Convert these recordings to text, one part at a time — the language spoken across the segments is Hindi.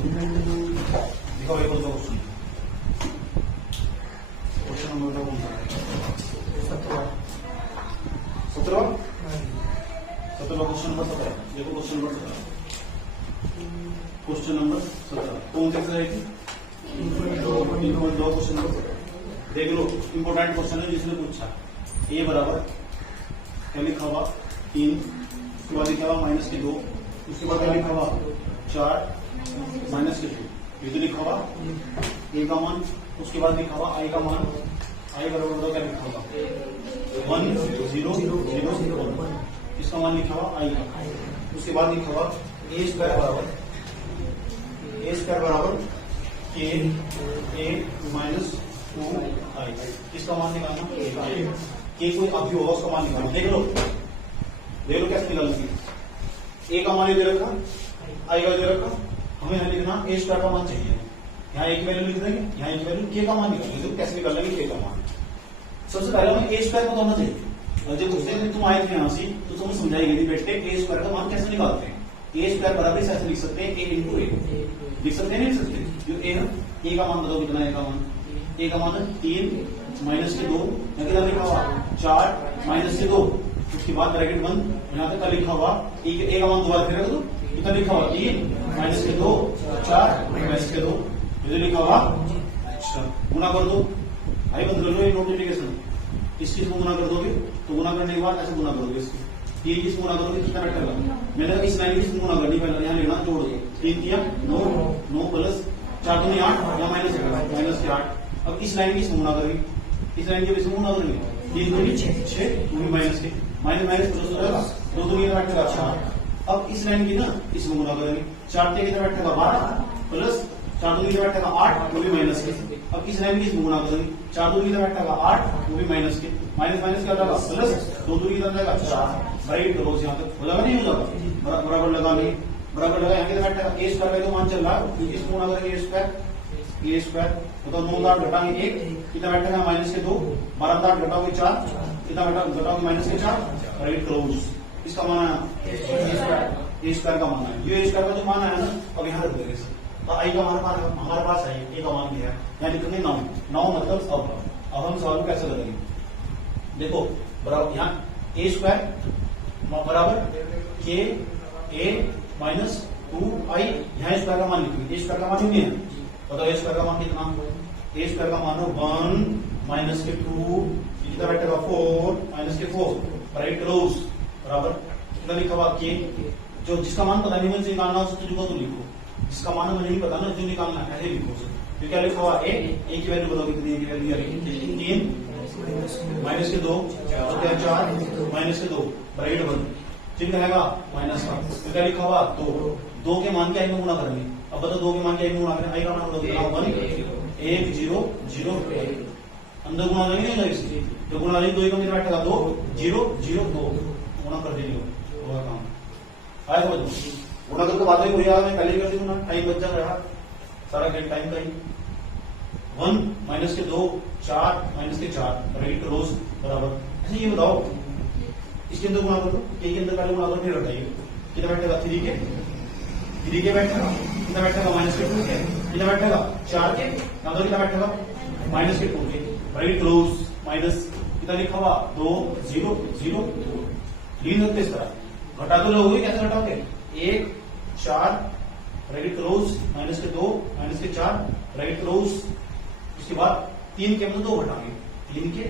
दिखाओ एक और क्वेश्चन। क्वेश्चन नंबर कौन सा है? 17 क्वेश्चन नंबर 17। देखो क्वेश्चन नंबर 17, क्वेश्चन नंबर 17 कौन सी एक्सरसाइज थी? 3.2 क्वेश्चन नंबर 17। देख लो, इंपॉर्टेंट क्वेश्चन है जिसने पूछा ए बराबर क्या लिखा हुआ 3, उसके बाद लिखा हुआ -2, उसके बाद क्या लिखा हुआ 4 -2, ये तो लिखा हुआ ए का मान, उसके बाद लिखा हुआ आई का मान, आई बराबर क्या लिखा हुआ 1 0 0 1, इसका मान लिखा हुआ आई का। उसके बाद लिखा हुआ ए स्क्वायर बराबर के ए -2i, किसका मान निकालना के कोई अभी होगा उसका मान निकालना। देख लो कैसे निकालूंगी। ए का मान दे रखा, आई का दे रखा, हमें यहाँ लिखना ए स्क्वायर का मान चाहिए। यहाँ एक वैल्यू लिख देंगे, यहाँ एक वैल्यू के का मान निकालेंगे। तो कैसे निकाल लेंगे के का मान? सबसे पहले हमें ए स्क्वायर का होना चाहिए। जब उस दिन तुम आए थे यहाँ से तो तुम्हें समझाएगी बेटे ए स्क्वायर का मान कैसे निकालते हैं। ए स्क्वायर बराबर ऐसे लिख सकते हैं, ए इंटू ए लिख सकते हैं, नहीं लिख सकते? जो ए है, ए का मान बताओ कितना? ए का मान 3 -2, कितना लिखा हुआ 4 -2, उसके बाद ब्रैकेट बंद, यहाँ तक लिखा हुआ ए का मान दोबारा फिर दो, कितना लिखा हुआ 3 -2 4 -2, ये लिखा हुआ। अच्छा गुना कर दो भाई, बंद कर लो ये नोटिफिकेशन। इसकी गुना कर दोगे तो गुना करने के बाद ऐसे गुना करोगे, इसकी 3 की गुना करोगे कितना बैठेगा? मैंने कहा इस लाइन की गुना करनी, पहले यहाँ लिखना जोड़ दो, 3 किया 9 प्लस 4 दूनी 8, यहाँ -8। अब इस लाइन की गुना करेंगे, इस लाइन की गुना करेंगे 3 दूनी 6 माइनस के माइनस प्लस हो जाएगा, 2 दूनी बैठेगा 4। अब इस लाइन की ना इसमें गुना करेंगे, 4 के कितना बैठेगा 12 प्लस 4 दूनी बैठेगा 8, वो भी माइनस के। अब इस लाइन की इसमें गुना करेंगे, 4 दूनी बैठेगा 8, वो भी माइनस के, माइनस क्या जाएगा प्लस, 2 दूनी जाएगा 4, राइट। रोज यहाँ तक हो जाएगा, नहीं हो जाएगा? बराबर लगा नहीं, बराबर लगा। यहाँ कितना बैठेगा ए स्क्वायर का तो मान चल रहा है, इसमें गुना करेंगे ए स्क्वायर मतलब 9 दांत घटाएंगे 1, कितना बैठेगा -2, 12 दांत घटाओगे 4, कितना घटाओगे -4, राइट क्लोज। इसका मान आया ए स्क्वायर का मान है, ये ए स्क्वायर का जो मान आया ना, अब यहाँ रख देंगे। तो आई का मान हमारे पास है, ए का मान क्या है, यहाँ लिखेंगे 9 मतलब अब हम सॉल्व कैसे करेंगे? देखो बराबर यहाँ ए स्क्वायर बराबर के ए -2i, यहाँ स्क्वायर का मान लिखेंगे। ए स्क्वायर का मान नहीं है, बताओ ए स्क्वायर का मान कितना? ए स्क्वायर का मान 1 -2, कितना बैठेगा 4 -4, राइट क्लोज बराबर कितना लिखा हुआ के, जो जिसका मान पता नहीं मुझे निकालना हो तो लिखो, जिसका मान मुझे नहीं पता ना जो निकालना है ऐसे लिखो। तो क्या लिखा हुआ ए की वैल्यू बताओ कितनी है? 3 -2 4 -2, राइट बंद, ठीक रहेगा माइनस का। तो क्या लिखा हुआ 2 के मान के आई में गुना करेंगे। अब बताओ 2 के मान के आई में गुना करें, आई का मान बताओ 1 0 0 अंदर गुना नहीं होगा इसकी, तो गुना नहीं 2 का मेरा बैठेगा 2 0 0 2 गुना कर देंगे, होगा काम आया समझ। गुना करके बाद में भैया मैं पहले कर दूंगा, टाइम बच जाएगा सारा टाइम का ही। 1 -2 4 -4, राइट रोज बराबर। अच्छा ये बताओ इसके अंदर गुना कर दो, के अंदर पहले गुना करो फिर हटाइए, कितना बैठेगा 3 के बैठेगा, कितना बैठेगा -2 के, कितना बैठेगा 4 के, कितना बैठेगा -2 के, राइट क्लोज माइनस कितना लिखा हुआ 2 0 0 लीन होते इस तरह घटा दो लोगे, कैसे घटाओगे 1 4 राइट क्लोज -2 -4 राइट क्लोज। उसके बाद 3 के मतलब 2 घटाएंगे, 3 के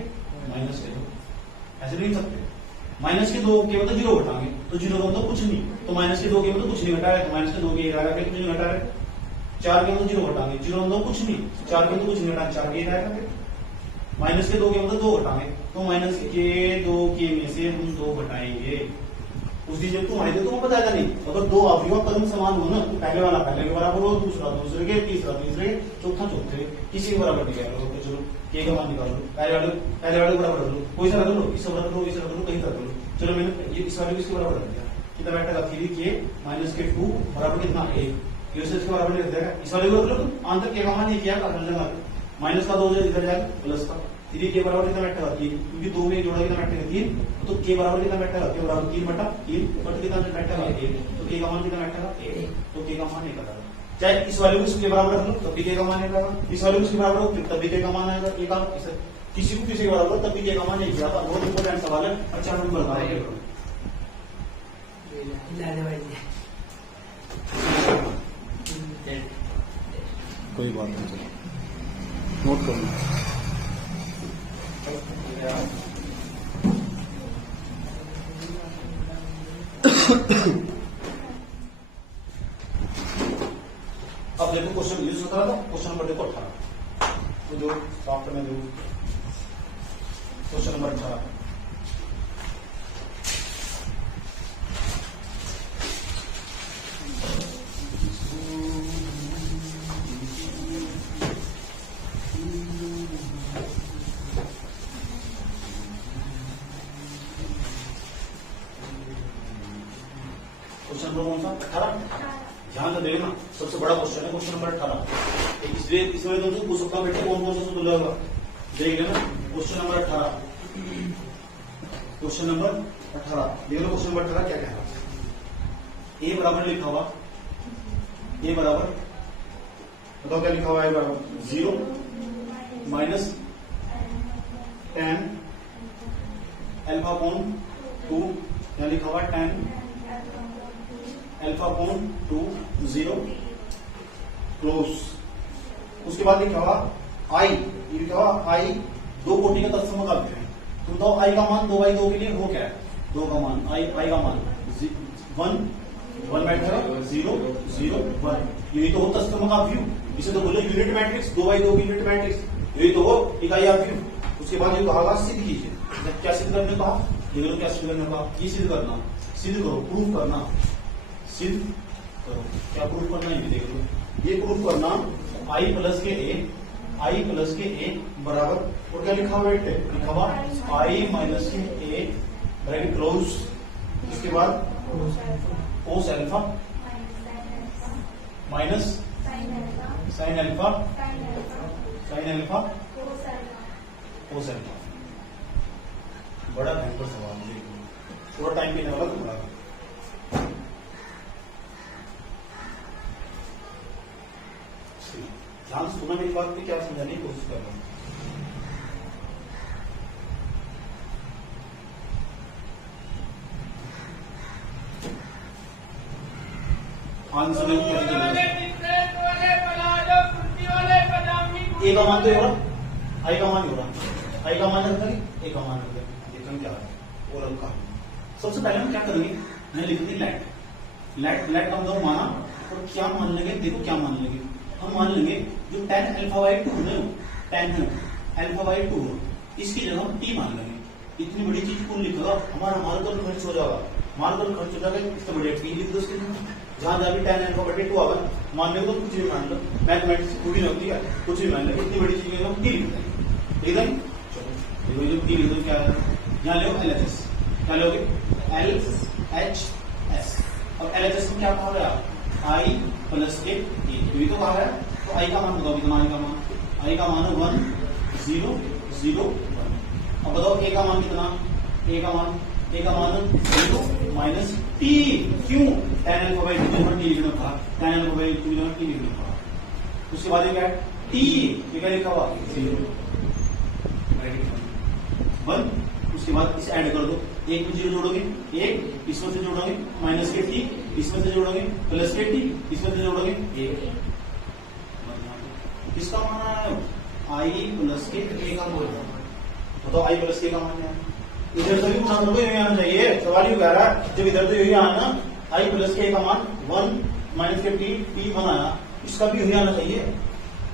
-2 ऐसे नहीं सकते, -2 के मतलब 0 घटाएंगे तो 0 का मतलब कुछ नहीं, तो -2 के मतलब कुछ नहीं घटा रहे, तो -2 के आएगा कुछ नहीं घटा रहे। 4 के मतलब 0 घटाएंगे, 0 मतलब कुछ नहीं, 4 के मतलब कुछ नहीं घटाएंगे, 4 के आएगा फिर -2 के मतलब 2 घटाएंगे, तो -2 के में से हम 2 घटाएंगे। उस दिन जब तुम आए थे तो बताया नहीं, अगर 2 अवयव पदम समान हो ना तो पहले वाला पहले के बराबर हो, दूसरा दूसरे के, तीसरा तीसरे के, चौथा चौथे के, किसी के बराबर निकालो। तो चलो के का मान निकालो, पहले वाले बराबर रख लो, कोई सा रख लो, इस रख लो, इस रख लो, कहीं रख लो। चलो मैंने ये इस वाले इसके बराबर रख दिया, कितना बैठेगा 3 के -2 बराबर कितना 1, ये इसके बराबर लिख देगा। इस वाले को रख लो, आंसर के का मान ये क्या कर लेगा, माइनस का 2 इधर जाएगा प्लस का, 3 के बराबर कितना बैठेगा 3, क्योंकि 2 में जोड़ा कितना बैठेगा 3, तो के बराबर कितना बैठेगा, के बराबर 3/3 बट कितना बैठेगा 1, तो के का मान कितना बैठेगा 1, तो के का मान 1 आता है। चाहे इस वैल्यू को इसके बराबर रख लो तब भी के का मान आएगा, इस वैल्यू को इसके बराबर रखो तब भी के का मान आएगा। एक आप किसी को किसी के बराबर तब भी के का मान नहीं जाता। बहुत इंपॉर्टेंट सवाल है। अच्छा हम बताएंगे कोई बात नहीं, नोट कर लो। अब देखो क्वेश्चन यूज होता था, क्वेश्चन नंबर देखो 18, तो जो सॉफ्ट में जो क्वेश्चन नंबर 18 क्वेश्चन नंबर कौन सा 18, ध्यान से देखना सबसे बड़ा क्वेश्चन है क्वेश्चन नंबर 18। इसलिए इसमें तुमसे पूछ सकता हूँ बेटे कौन कौन सा सुन होगा, देख लेना। क्वेश्चन नंबर 18, क्वेश्चन नंबर 18 देख लो। क्वेश्चन नंबर 18 क्या कह रहा है? ए बराबर लिखा हुआ, ए बराबर बताओ क्या लिखा हुआ है? बराबर 0 माइनस tan अल्फा अपॉन 2, क्या लिखा हुआ? tan alpha upon 2 0 close. उसके बाद लिखा हुआ आई, ये लिखा हुआ आई दो कोटि का तत्सम का अव्यय है। तुम तो आई का मान 2/2 के लिए वो क्या है? 2 का मान आई का मान 1 बैठेगा 0 0 1, यही तो हो तत्सम का अव्यय। इसे तो बोले यूनिट मैट्रिक्स, 2/2 की यूनिट मैट्रिक्स, यही तो हो इकाई अव्यय। उसके बाद ये कहा सिद्ध कीजिए। क्या सिद्ध करने कहा? देख लो क्या सिद्ध करने कहा, ये सिद्ध करना, सिद्ध करो, प्रूफ करना, सिद्ध करो। क्या प्रूफ करना है देख लो। ये प्रूफ करना आई प्लस के ए बराबर, और क्या लिखा हुआ है? लिखा हुआ आई माइनस के ए ब्रैकेट क्लोज। इसके बाद cos alpha minus sine alpha cos alpha. बड़ा भयंकर सवाल है, थोड़ा टाइम पीने वाला थोड़ा। ध्यान से सुना मेरी बात पे, क्या समझाने की कोशिश कर रहा हूं। आंसर में क्या ए का मान तो हो रहा, आई का मान हो रहा, आई का मान रखा ए का मान रखा, देखो क्या है और का। सबसे पहले हम क्या करेंगे, मैं लिख दी लेट का मतलब माना, और क्या मान लेंगे? देखो क्या मान लेंगे हम, मान लेंगे जो tan अल्फा/2 है, tan अल्फा/2, इसकी जगह हम t मान लेंगे। इतनी बड़ी चीज कौन लिखेगा? हमारा मार्कर खर्च हो जाएगा, मार्कर खर्च हो जाएगा, इससे बढ़िया t लिख दो उसके जहां जहां भी tan अल्फा/2 आवा मान लो, तो कुछ भी मान लो, मैथमेटिक्स थोड़ी होती है, कुछ भी मान लो। इतनी बड़ी चीज हम t लिख देंगे, ठीक है? चलो ये t लिख दो, क्या है यहाँ लो LHS, क्या लोगे? LHS। और LHS में क्या कहा गया? आई प्लस के ए, ये तो कहा है। तो आई का मान बताओ कितना? आई का मान 1 0 0 1। अब बताओ ए का मान कितना? ए का मान 0 माइनस टी। क्यों? tan अल्फा/2 जब टी लिखना था, tan अल्फा/2 जब टी लिखना था। उसके बाद ये क्या है? टी, ये क्या लिखा हुआ? 0 1। उसके बाद इसे ऐड कर दो, एक में 0 जोड़ोगे, एक इसमें से जोड़ोगे, माइनस के टी इसमें से जोड़ोगे, प्लस के टी इसमें से जोड़ोगे, एक। किसका मान है? आई प्लस के ए का मान। बताओ आई प्लस के का मान है? इधर से भी मान लो, यही आना चाहिए। सवाल ही कह रहा है जब इधर तो यही आना, आई प्लस के का मान 1 माइनस के टी 1 आया, इसका भी यही आना चाहिए।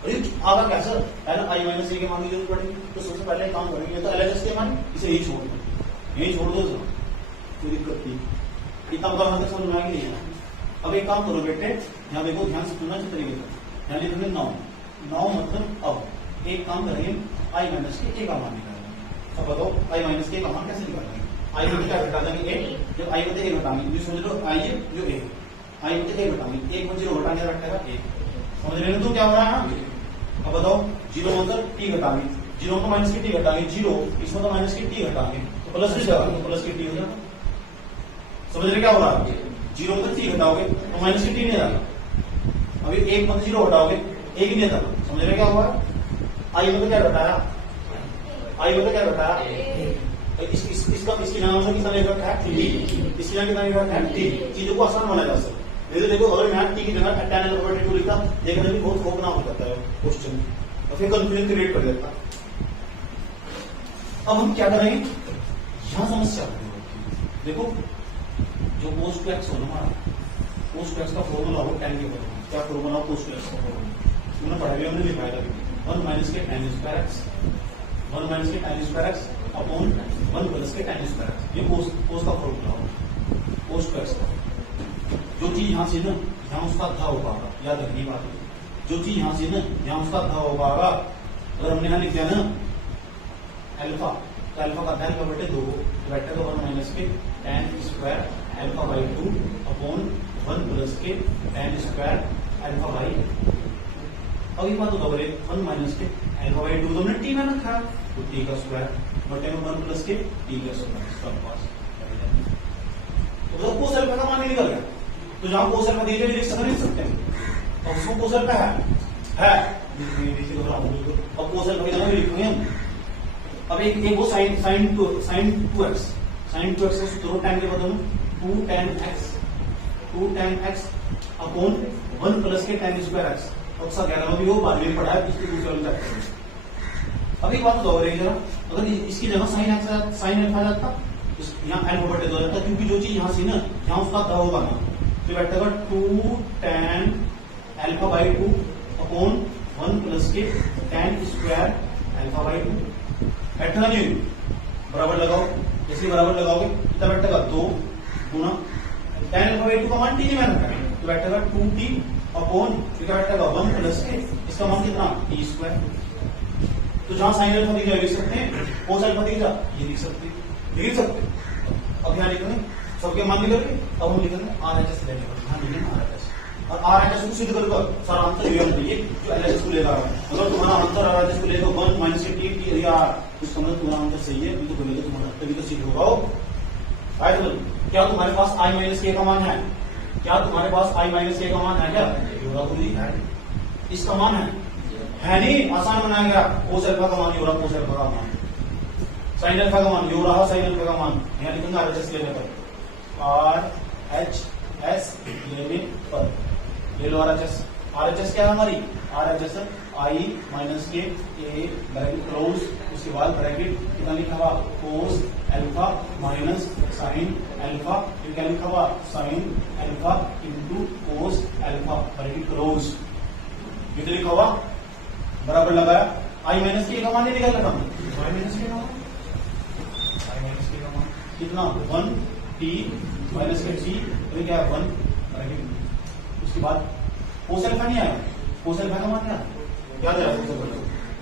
आगा कैसा है ना? आई माइनस ए के मान की जरूरत पड़ेगी, तो सबसे पहले काम करेंगे तो LHS के मान, इसे यही छोड़ दो, यही छोड़ दो, कोई दिक्कत नहीं। इतना मतलब हम तक समझ में आ नहीं है। अब एक काम करो बेटे, यहाँ देखो ध्यान से सुनना चाहिए तरीके से। यहाँ लिखेंगे 9 मतलब अब एक काम करेंगे, आई माइनस के ए का मान निकालेंगे। अब बताओ आई माइनस के का मान कैसे निकालेंगे? आई में क्या घटा देंगे? ए। जब आई में ए घटाएंगे, समझ लो आई है जो ए, आई में ए घटाएंगे, एक में 0 घटाने रखेगा ए। समझ रहे हो तो क्या हो रहा है? अब बताओ 0 मतलब टी घटाएंगे, 0 को माइनस की टी घटाएंगे, 0 इसमें तो माइनस की टी घटाएंगे, तो प्लस की जगह तो प्लस की टी हो जाएगा। समझ रहे क्या हो रहा है? 0 को टी घटाओगे तो माइनस की टी नहीं आएगा, अभी एक मतलब 0 हटाओगे, एक ही नहीं था, समझ रहे क्या हुआ? आई मतलब क्या बताया? आई मतलब क्या बताया? इसका इसकी नाम से कितना लेकर है? टी। इसकी नाम कितना लेकर है? टी। चीजों को आसान बनाया जा सकता है। देखो देखो, अगर मैं टी की जगह tan L/2 लिखता, देखने में बहुत खौफनाक हो जाता है क्वेश्चन, और फिर कंफ्यूजन क्रिएट कर देता। अब हम क्या करेंगे? यहां समस्या देखो, जो cos to x हो ना हमारा, cos to x का फॉर्मूला हो tan के बराबर। क्या फॉर्मूला हो cos to x का फॉर्मूला? मैंने पढ़ाई हमने लिखा है 1 माइनस के tan स्क्वायर x, 1 माइनस के tan square x upon 1 plus के tan स्क्वायर x। ये cos का फॉर्मूला हो, cos to x का। जो चीज यहां से ना यहां उसका आधा हो पाएगा, याद रखिए बात। जो चीज यहां से ना यहां उसका आधा हो पाएगा, अगर हमने यहां लिख दिया ना अल्फा, तो अल्फा का आधा बटे 2, तो बेटा 1 माइनस के tan square alpha by 2 upon 1 plus के tan स्क्वायर अल्फा बाई। अब ये बात होगा बोले 1 माइनस के अल्फा बाई 2 तो हमने टी में रखा, तो टी का स्क्वायर बटे में 1 प्लस के टी का स्क्वायर, इसका पास तो cos अल्फा का मान नहीं निकल गया। तो जहां cos अल्फा दिए लिख सकते हैं, और उसको cos अल्फा है और cos अल्फा की जगह लिखेंगे हम। अब एक वो sin 2x का सूत्र tan के बदले में 2 tan x अपॉन 1 प्लस के tan स्क्वायर x। अक्सर 11 में भी वो बाद में पढ़ा है, इसके दूसरे वाले चैप्टर। अब एक बात तो और जरा, अगर इसकी जगह sin अल्फा आ जाता, यहाँ अल्फा बटे 2 जाता, क्योंकि जो चीज यहां से ना यहां उसका आधा होगा ना, तो बैठेगा 2 tan alpha by 2 upon 1 plus के tan स्क्वायर अल्फा बाई 2। बैठेगा नहीं, बराबर लगाओ, जैसे बराबर लगाओगे कितना बैठेगा 2 गुना tan अल्फा बाई 2 का मान टी में रखा है, तो बैठेगा 2t अपॉन क्या बैठेगा 1 प्लस के, इसका मान कितना टी स्क्वायर। तो जहां साइन अल्फा दिख रहा है लिख सकते हैं, cos अल्फा दिख रहा ये लिख सकते हैं। अब यहाँ लिखेंगे सबके मान निकल गए, अब हम लिखेंगे RHS लेने पर, हाँ लिखेंगे RHS, और RHS को सिद्ध कर सारा आंसर ये होना चाहिए जो LHS को लेगा। अगर तुम्हारा आंसर RHS को लेगा 1 माइनस के टी या कुछ समझ तुम्हारा आंसर सही है, तो बोलेगा तुम्हारा तभी तो सिद्ध होगा। क्या तुम्हारे पास I माइनस के का मान है? क्या तुम्हारे पास I माइनस के का मान है? क्या है? इसका मान है नहीं, आसान बनाया गया। cos अल्फा का मान ये हो रहा, cos अल्फा का मान, sin अल्फा का मान ये हो रहा, sin अल्फा का मान। यहाँ लिखेंगे RHS लेने पर, RHS लेने पर ले लो RHS। RHS क्या है हमारी? RHS I माइनस के ए ब्रैकेट क्लोज, उसके बाद ब्रैकेट कितना लिखा हुआ cos alpha minus sin alpha, फिर क्या लिखा हुआ sin alpha into cos alpha bracket close, ये लिखा हुआ बराबर लगाया। I माइनस के का मान नहीं निकाल रखा, I माइनस के का मान कितना 1 t माइनस के t, तो क्या है 1 ब्रैकेट, उसके बाद cos अल्फा नहीं आया, cos अल्फा का मान क्या याद है?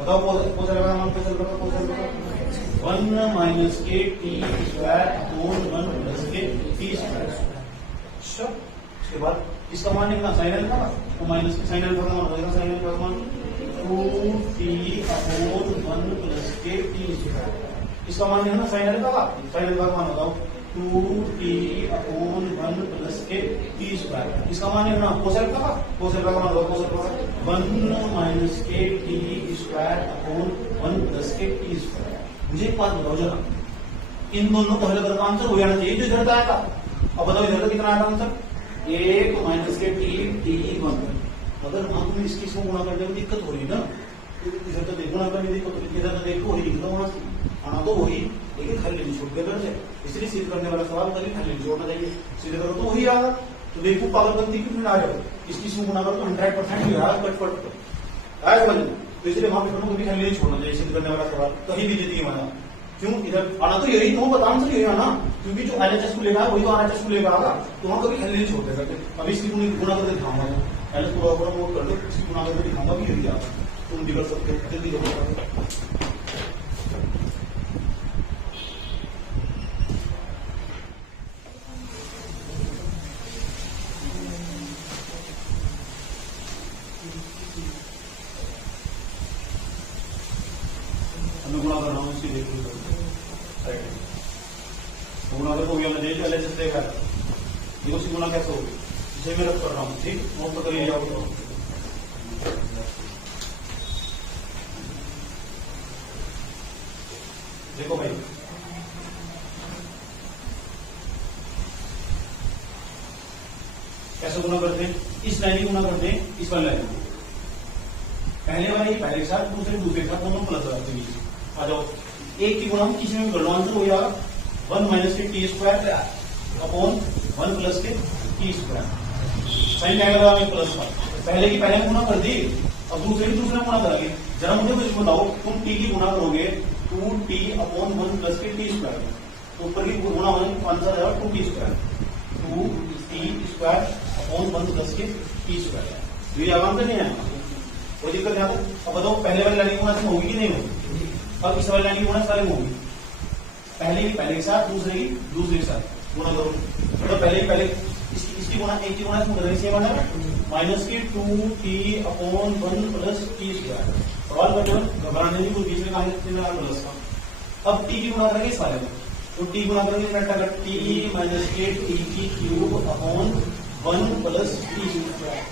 बताओ cos अल्फा का मान, cos अल्फा 1 माइनस के टी स्क्वायर अपॉन 1 प्लस के टी स्क्वायर। उसके बाद इसका मान निकला sin अल्फा का, तो माइनस के sin अल्फा का मान हो जाएगा, sin अल्फा का मान 2t अपॉन 1 प्लस के टी स्क्वायर। इसका मान है ना sin अल्फा का, sin अल्फा का मान बताओ 2t अपॉन 1 प्लस के टी स्क्वायर। इसका मान है ना cos अल्फा का, cos अल्फा का मान होगा cos अल्फा का 1 माइनस के टी स्क्वायर अपॉन 1 प्लस के टी स्क्वायर। मुझे एक बात बताओ जरा, इन दोनों को हल करके आंसर हो जाना चाहिए जो इधर आया था। अब बताओ इधर कितना आया था आंसर? 1 माइनस के टी 1। अगर हम तुम्हें इसकी इसको गुणा करने में दिक्कत हो रही है ना, इधर तो देखो ना करने दिक्कत, इधर तो देखो वही तो वहां आना तो वही, लेकिन खाली नहीं छोड़ गया से, इसलिए सीध करने वाला सवाल कभी खाली नहीं छोड़ना चाहिए। सीधे करो तो वही आएगा, तो देखो पागलपंती क्यों ना आ जाओ, इसकी इसको गुणा करो तो 100% ही आया, कट आया समझ। तो इसलिए वहां पे कभी खाली नहीं छोड़ना चाहिए, सिद्ध करने वाला सवाल कहीं भी जीती माना। क्यों इधर आना तो यही, तो बता आंसर यही आना, क्योंकि जो LHS को लेगा है वही तो RHS को लेगा आगा, तो वहां कभी खाली नहीं छोड़ते करते। अभी इसकी गुणा करके दिखाऊंगा, LHS पूरा नोट कर दो, इसकी गुणा करके दिखाऊंगा भी यही आगा, तुम भी कर सकते हो, जल्दी करो। गुणा कर रहा हूँ इसकी देख लो, गुणा कर हो गया, मैं LHS देखा, ये उसकी गुणा कैसे होगी, इसे मैं रख कर रहा हूँ, ठीक नोट कर लिया। देखो भाई, कैसे गुना करते हैं? इस लाइन की गुना करते हैं इस वाली लाइन को। पहले वाले पहले के साथ, दूसरे के साथ, दोनों प्लस लगाते हैं। आ जाओ, एक की गुना हम किसी में कर लो, आंसर हो जाएगा 1 माइनस के टी स्क्वायर अपॉन 1 प्लस के टी स्क्वायर। साइन क्या लगा प्लस का, पहले की पहले गुना कर दी, अब दूसरे की दूसरे गुना करेंगे। जरा मुझे कुछ बताओ, तुम टी की गुना करोगे 2t अपॉन 1 प्लस के टी स्क्वायर, ऊपर की गुना होगा आंसर आएगा 2t square, 2t square upon 1 plus के टी स्क्वायर। ये आंसर नहीं आएगा, कोई दिक्कत यहाँ पर। अब बताओ पहले वाली लाइन की गुना से होगी कि नहीं होगी? अब इस वाली लाइन की गुना सारे होगी, पहले की पहले के साथ, दूसरे की दूसरे के साथ गुना करो। तो पहले की पहले इसकी गुना एक की गुना से सेम आना माइनस के 2t upon 1 plus T square. सवाल बच्चों घबराने की कोई बीच में कहा प्लस का। अब टी की गुना करेंगे इस वाले में, तो टी गुना करेंगे टी माइनस के टी की cube upon 1 plus T square.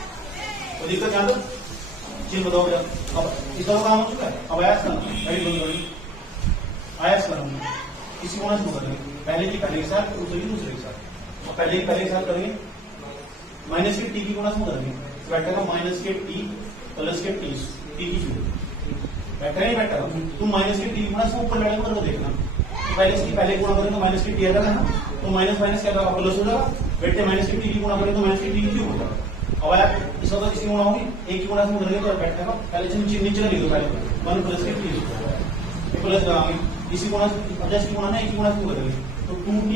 तो दिक्कत यहाँ पर चीज बताओ क्या? अब इसका काम हो चुका है, अब आयास करना आयास करूंगा, इसी गुना से करेंगे, पहले की पहले के साथ, दूसरे की दूसरे के साथ। और पहले की पहले के साथ करेंगे माइनस के टी की गुना से करेंगे, बैठेगा माइनस के टी प्लस के टी की क्यूब बैठेगा ही बैठेगा। तुम माइनस के टी की गुना से ऊपर बैठेगा करके देखना, पहले इसकी पहले गुना करेंगे तो माइनस के टी आएगा ना, तो माइनस माइनस क्या प्लस हो जाएगा, बैठे माइनस के टी की गुना करेंगे तो माइनस के टी की क्यूब हो जाएगा। अब यार इसका तो इसकी गुना होगी, एक की गुना से करेंगे तो बैठेगा, पहले नीचे लिख दो, पहले 1 प्लस के टी प्लस लगाएंगे, इसी गुना इसकी गुना ना एक की गुना से करेंगे तो 2t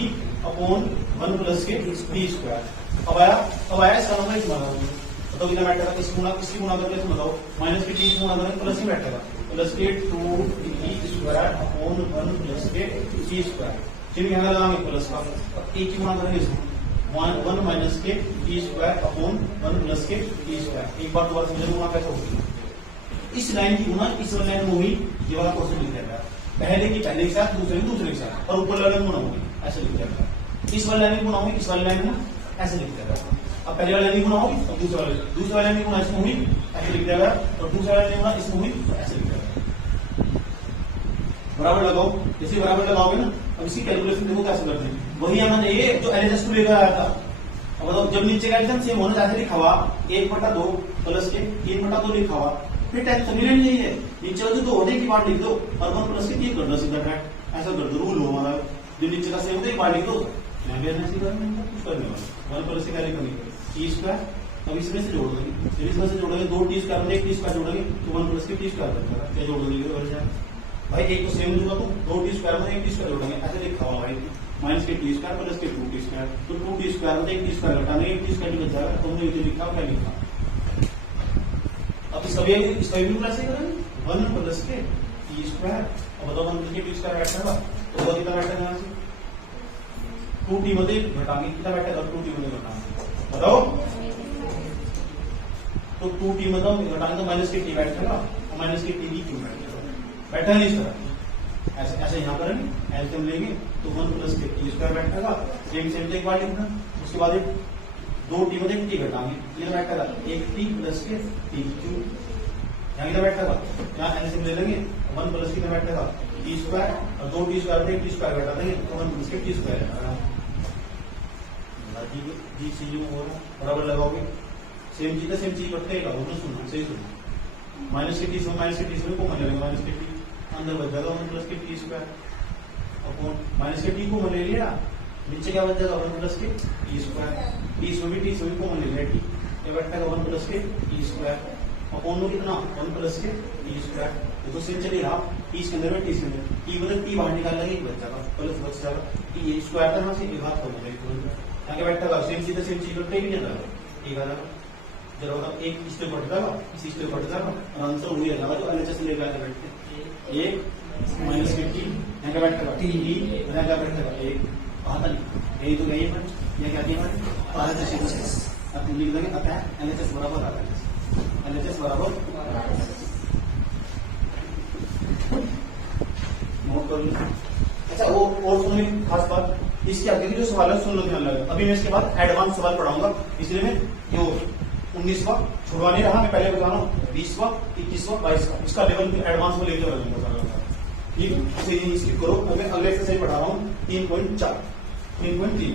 अपॉन 1 प्लस के टी स्क्वायर। अब आया इसका नंबर इस बनाओगे तो कितना बैठेगा, इसकी गुना करके इसमें बताओ, माइनस के टी गुना करेंगे प्लस ही बैठेगा, प्लस के 2t स्क्वायर अपॉन 1 प्लस के टी स्क्वायर। चिन्ह यहाँ लगाएंगे प्लस का, एक की गुना करेंगे इसमें 1 माइनस के टी स्क्वायर अपॉन 1 प्लस के टी स्क्वायर। एक बार दोबारा समझे गुना कैसे होगी, इस लाइन की गुना इस लाइन में होगी, ये वाला क्वेश्चन लिख जाएगा, पहले की पहले के साथ, दूसरे की दूसरे के साथ, और ऊपर वाले गुना होगी ऐसे लिख जाएगा। इस वाली लाइन की गुना होगी, इस वाली लाइन में ऐसे लिख जाएगा। अब पहले वाली लाइन की गुना होगी, और दूसरे वाले लाइन की गुना इसमें होगी ऐसे लिख जाएगा, और दूसरे वाले की गुना इसमें होगी ऐसे लिख जाएगा। बराबर लगाओ, जैसे बराबर लगाओगे ना, अब इसकी कैलकुलेशन देखो कैसे करते हैं, वही आना चाहिए जो एलएचएस लेकर आया था। अब बताओ जब नीचे का एकदम सेम होना चाहते लिखा हुआ 1/2 प्लस के 3/2 लिखा हुआ, फिर टेंशन नहीं लेनी चाहिए, नीचे जो 2 होने की बात लिख दो और 1 प्लस के 3 कर दो, सीधा ट्रैक ऐसा कर दो, रूल हो हमारा। जो नीचे का सेम होता है बात लिख दो, मैं भी ऐसे करने कुछ करने वाला 1 प्लस से क्या लिखेंगे टी स्क्वायर। अब इसमें से जोड़ देंगे, इसमें से जोड़ेंगे 2 टी स्क्वायर में 1 टी स्क्वायर जोड़ेंगे तो 1 प्लस के टी स्क्वायर बनेगा। क्या जोड़ देंगे भाई, एक तो सेम होगा तो 2 टी स्क्वायर में 1 टी स्क्वायर जोड़ेंगे, ऐसे लिखा हुआ भाई माइनस के टी स्क्वायर प्लस के 2 टी स्क्वायर, तो 2 टी स्क्वायर में 1 टी स्क्वायर घटाने 1 टी स्क्वायर बच जाएगा, तुमने इसे लिखा क्या लिखा। अब इसका भी कैसे करेंगे 1 प्लस के टी स्क्वायर, अब बताओ 1 प्लस के टी स्क्वायर बैठेगा तो वो कितना बैठेगा, यहाँ से 2t मध्ये घटाएंगे कितना बैठेगा, 2t मध्ये घटाएंगे बताओ, तो 2t मध्ये घटाएंगे तो माइनस के टी बैठेगा और माइनस के टी क्यों बैठा नहीं इस तरह, ऐसे ऐसे यहाँ करेंगे, एलसीएम लेंगे तो 1 प्लस के टी स्क्वायर बैठेगा, सेम एक बार लिखना, उसके बाद 2t मध्ये टी घटाएंगे ये बैठेगा 1t प्लस के टी क्यूब, यहाँ कितना बैठेगा, यहाँ एलसीएम ले लेंगे 1 प्लस कितना बैठेगा टी स्क्वायर और 2t स्क्वायर में टी स्क्वायर बैठा देंगे तो 1 प्लस के टी स्क्वायर जी चीज हो रहा बराबर लगाओगे, सेम चीज करते हैं, सुनना सही सुनना, माइनस के टी से माइनस के टी से को मिलेगा, माइनस के टी अंदर बच जाएगा 1 प्लस के टी स्क्वायर अपॉन माइनस के टी को ले लिया, नीचे क्या बच जाएगा 1 प्लस के टी स्क्वायर, टी से भी को ले लिया टी, ये बैठेगा 1 प्लस के टी स्क्वायर अपॉन में कितना 1 प्लस के टी स्क्वायर, तो सेम चलेगा टी के अंदर में टी से टी मतलब टी बाहर निकाल लेंगे बच जाएगा प्लस बच जाएगा टी स्क्वायर था, यहाँ से एक हाथ हो जाएगा, यहाँ क्या बैठेगा सेम चीज करते ही नहीं जाएगा, ठीक है जरा होगा एक स्टेप कट जाएगा, इसी स्टेप कट जाएगा और आंसर वही रहेगा जो एलएचएस लेकर आके बैठते एक माइनस के टी, यहाँ क्या बैठेगा टी यहाँ क्या बैठेगा एक, आता नहीं यही तो यही पर यह क्या दिया एलएचएस अब लिख देंगे, अतः एलएचएस बराबर आ रहा है, एलएचएस बराबर नोट कर लो। अच्छा वो और सुनिए खास बात, इसके आगे की जो सवाल है सुन लो ध्यान लगा, अभी मैं इसके बाद एडवांस सवाल पढ़ाऊंगा, इसलिए मैं 19वां छुड़वा नहीं रहा, मैं पहले बता रहा हूँ 20वां 21वां 22वां, इसका लेवल फिर एडवांस में लेके चलेंगे। ठीक है, तो ये स्किप करो। अगले एक्सरसाइज पढ़ा रहा हूँ 3.4 3.3